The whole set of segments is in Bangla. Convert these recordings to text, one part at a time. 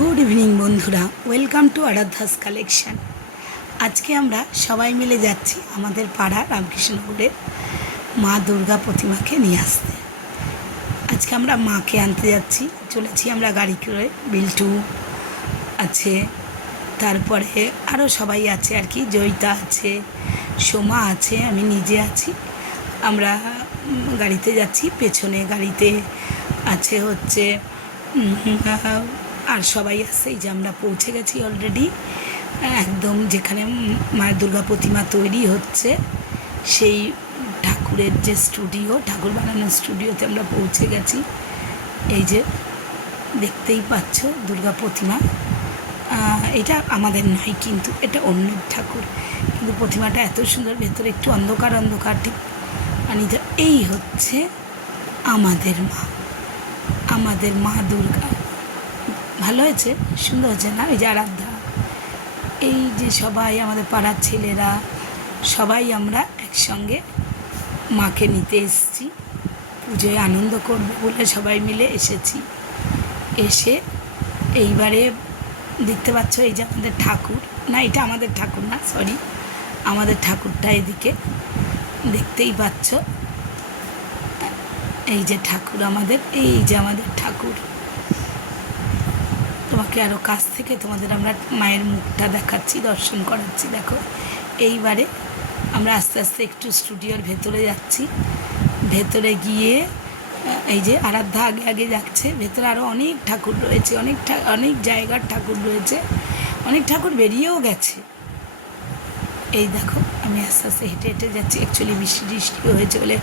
গুড ইভিনিং বন্ধুরা, ওয়েলকাম টু আরাধ্যাস কালেকশন। আজকে আমরা সবাই মিলে যাচ্ছি আমাদের পাড়া রামকৃষ্ণপুরের মা দুর্গা প্রতিমাকে নিয়ে আসতে। আজকে আমরা মাকে আনতে যাচ্ছি, চলেছি আমরা গাড়ি করে। বিল্টু আছে, তারপরে আরও সবাই আছে আর কি, জয়িতা আছে, সোমা আছে, আমি নিজে আছি। আমরা গাড়িতে যাচ্ছি, পেছনে গাড়িতে আছে হচ্ছে আর সবাই আসছে। এই যে আমরা পৌঁছে গেছি অলরেডি, একদম যেখানে মায়ের দুর্গা প্রতিমা তৈরি হচ্ছে সেই ঠাকুরের যে স্টুডিও, ঠাকুর বানানোর স্টুডিওতে আমরা পৌঁছে গেছি। এই যে দেখতেই পাচ্ছ দুর্গা প্রতিমা, এটা আমাদের নয় কিন্তু এটা অন্যের ঠাকুর, কিন্তু প্রতিমাটা এত সুন্দর, ভেতরে একটু অন্ধকার অন্ধকার ঠিক আনিতে। এই হচ্ছে আমাদের মা, আমাদের মা দুর্গা। ভালো হয়েছে, সুন্দর হচ্ছে না? এই যে আরাধ্যা, এই যে সবাই আমাদের পাড়ার ছেলেরা সবাই আমরা একসঙ্গে মাকে নিতে এসেছি, পুজোয় আনন্দ করবো বলে সবাই মিলে এসেছি। এসে এইবারে দেখতে পাচ্ছ এই যে আমাদের ঠাকুর, না এটা আমাদের ঠাকুর না, সরি, আমাদের ঠাকুরটা এদিকে দেখতেই পাচ্ছ। এই যে ঠাকুর আমাদের, এই যে আমাদের ঠাকুর। তোমাকে আরও কাছ থেকে তোমাদের আমরা মায়ের মুখটা দেখাচ্ছি, দর্শন করাচ্ছি। দেখো এইবারে আমরা আস্তে আস্তে একটু স্টুডিওর ভেতরে যাচ্ছি। ভেতরে গিয়ে এই যে আরাধ্যা আগে আগে যাচ্ছে, ভেতরে আরও অনেক ঠাকুর রয়েছে, অনেক জায়গার ঠাকুর রয়েছে, অনেক ঠাকুর বেরিয়েও গেছে। এই দেখো আমি আস্তে আস্তে হেঁটে হেঁটে যাচ্ছি। অ্যাকচুয়ালি বৃষ্টিও হয়েছে বলে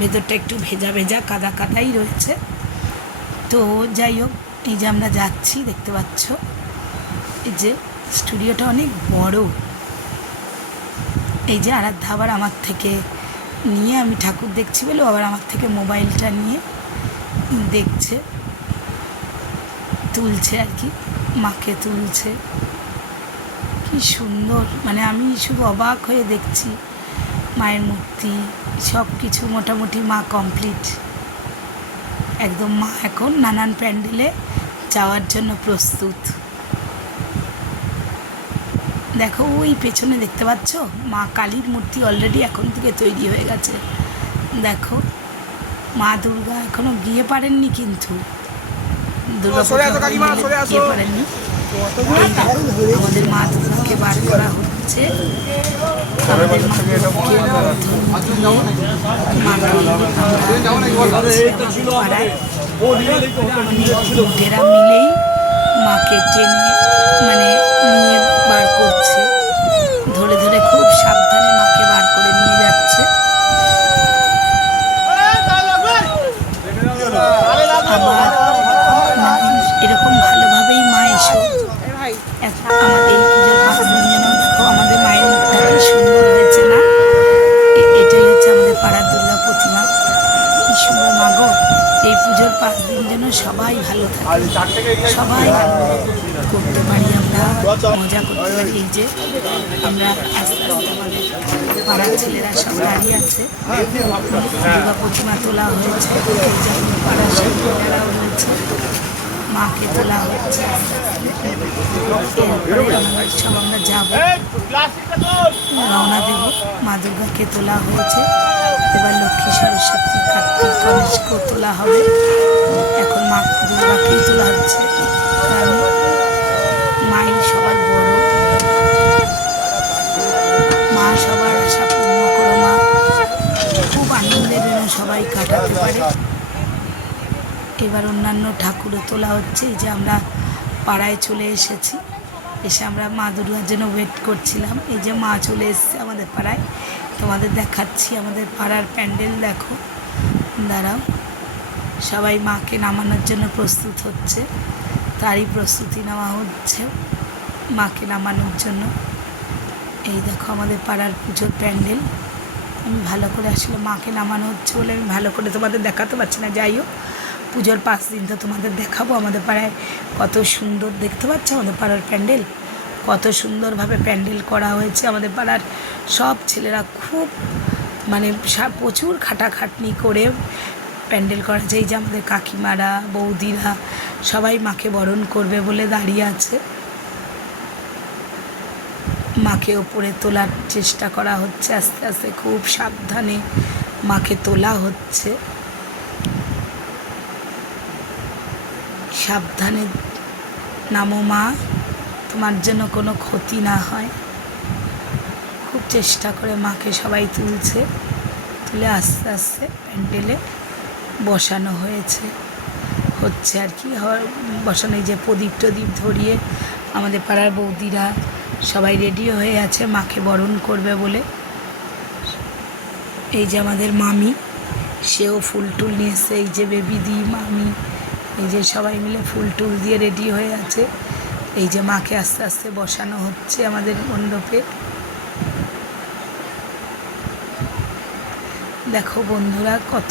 ভেতরটা একটু ভেজা ভেজা কাদা কাদাই রয়েছে। তো যাই হোক, এই যে আমরা যাচ্ছি, দেখতে পাচ্ছ এই যে স্টুডিওটা অনেক বড়। এই যে আরাধ্যা আবার আমার থেকে নিয়ে, আমি ঠাকুর দেখছি বলে আবার আমার থেকে মোবাইলটা নিয়ে দেখছে, তুলছে আর কি, মাকে তুলছে। কি সুন্দর, মানে আমি শুধু অবাক হয়ে দেখছি মায়ের মূর্তি, সব কিছু মোটামুটি মা কমপ্লিট একদম। মা এখন নানান প্যান্ডেলে যাওয়ার জন্য প্রস্তুত। দেখো ওই পেছনে দেখতে পাচ্ছ মা কালীর মূর্তি অলরেডি এখন থেকে তৈরি হয়ে গেছে। দেখো মা দুর্গা এখনো গিয়ে পারেননি, কিন্তু দুর্গা গিয়ে পারেননি। আমাদের মা দুর্গাকে বার করা হচ্ছে, আমাদের মা লোকেরা মিলেই মাকে টেনে মানে নিয়ে বার করছে, ধরে ধরে খুব সাবধানে মাকে বার করে নিয়ে যাচ্ছে। আবার এরকম ভালোভাবেই মা এসো। আমাদের এই পুজোর 5 দিন যেন দেখো আমাদের মায়ের মুখটা কি সুন্দর হয়েছে না? এটাই হচ্ছে আমাদের পাড়ার দুর্গা প্রতিমা। কি সুন্দর মা গো! এই পুজোর 5 দিন যেন সবাই ভালো থাকে, সবাই করতে পারি, আমরা মজা করতে পারি। এই যে আমরা আস্তে আস্তে আমাদের পাড়ার ছেলেরা সব দাঁড়িয়ে আছে, দুর্গা প্রতিমা তোলা হয়েছে। এই যে আমাদের পাড়ার ছেলেরাও রয়েছে, মাকে তোলা হচ্ছে। এরপরে সব আমরা যাবো, রওনা দেব। মা দুর্গাকে তোলা হয়েছে, এবার লক্ষ্মী, সরস্বতী, কার্তিক, গণেশকেও তোলা হবে। এখন মা দুর্গাকেই তোলা হচ্ছে, কারণ মাই সবার বড়। মা সবার আশা পূর্ণ করো মা, খুব আনন্দের যেন সবাই কাটাতে পারে। এবার অন্যান্য ঠাকুরও তোলা হচ্ছে। এই যে আমরা পাড়ায় চলে এসেছি, এসে আমরা মা দুর্গার জন্য ওয়েট করছিলাম। এই যে মা চলে এসছে আমাদের পাড়ায়, তোমাদের দেখাচ্ছি আমাদের পাড়ার প্যান্ডেল। দেখো, দাঁড়াও, সবাই মাকে নামানোর জন্য প্রস্তুত হচ্ছে, তারই প্রস্তুতি নেওয়া হচ্ছে মাকে নামানোর জন্য। এই দেখো আমাদের পাড়ার পুজোর প্যান্ডেল। আমি ভালো করে আসলে মাকে নামানো হচ্ছে বলে আমি ভালো করে তোমাদের দেখাতে পারছি না। যাই হোক, পুজোর 5 দিন তো তোমাদের দেখাবো। আমাদের পাড়ায় কত সুন্দর দেখতে পাচ্ছ আমাদের পাড়ার প্যান্ডেল, কত সুন্দরভাবে প্যান্ডেল করা হয়েছে। আমাদের পাড়ার সব ছেলেরা খুব মানে প্রচুর খাটাখাটনি করে প্যান্ডেল করা আছে। এই যে আমাদের কাকিমারা বৌদিরা সবাই মাকে বরণ করবে বলে দাঁড়িয়ে আছে। মাকে ওপরে তোলার চেষ্টা করা হচ্ছে, আস্তে আস্তে খুব সাবধানে মাকে তোলা হচ্ছে। সাবধানে নামো মা, তোমার যেন কোনো ক্ষতি না হয়। খুব চেষ্টা করে মাকে সবাই তুলছে, তুলে আস্তে আস্তে প্যান্ডেলে বসানো হচ্ছে আর কি। বসানো, যে প্রদীপ টদীপ ধরিয়ে আমাদের পাড়ার বৌদিরা সবাই রেডি হয়ে আছে মাকে বরণ করবে বলে। এই যে আমাদের মামি, সেও ফুল টুল নিয়ে এসছে। এই যে বেবিদি, মামি, এই যে সবাই মিলে ফুল টুল দিয়ে রেডি হয়ে আছে। এই যে মাকে আস্তে আস্তে বসানো হচ্ছে আমাদের মণ্ডপে। দেখো বন্ধুরা, কত